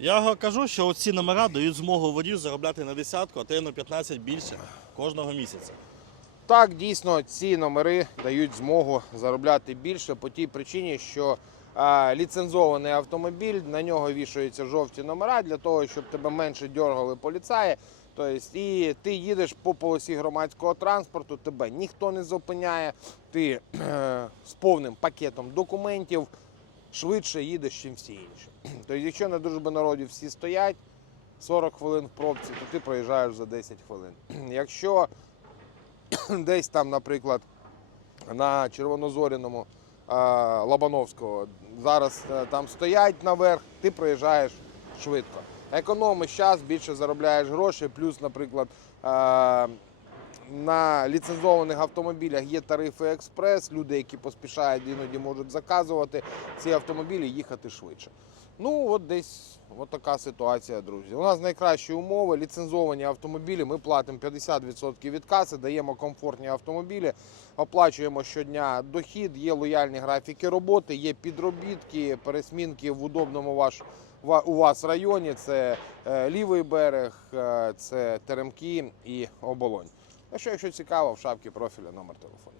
Я кажу, що оці номера дають змогу водію заробляти на десятку, а то й на 15 більше кожного місяця. Так, дійсно, ці номери дають змогу заробляти більше по тій причині, що а, ліцензований автомобіль, на нього вішаються жовті номера для того, щоб тебе менше дергали поліцаї. Тобто, і ти їдеш по полосі громадського транспорту, тебе ніхто не зупиняє, ти е, з повним пакетом документів швидше їдеш, ніж всі інші. Тобто, якщо на дружби народів всі стоять 40 хвилин в пробці, то ти проїжджаєш за 10 хвилин. Якщо десь там, наприклад, на Червонозоряному Лобановського зараз е, там стоять наверх, ти проїжджаєш швидко. Економиш час, більше заробляєш гроші, плюс, наприклад, на ліцензованих автомобілях є тарифи експрес. Люди, які поспішають, іноді можуть заказувати ці автомобілі, їхати швидше. Ну, от десь от така ситуація, друзі. У нас найкращі умови, ліцензовані автомобілі. Ми платимо 50% від каси, даємо комфортні автомобілі, оплачуємо щодня дохід, є лояльні графіки роботи, є підробітки, пересмінки в удобному ваш, у вас районі. Це е, лівий берег, е, це Теремки і оболонь. А що, якщо цікаво, в шапці профіля номер телефону.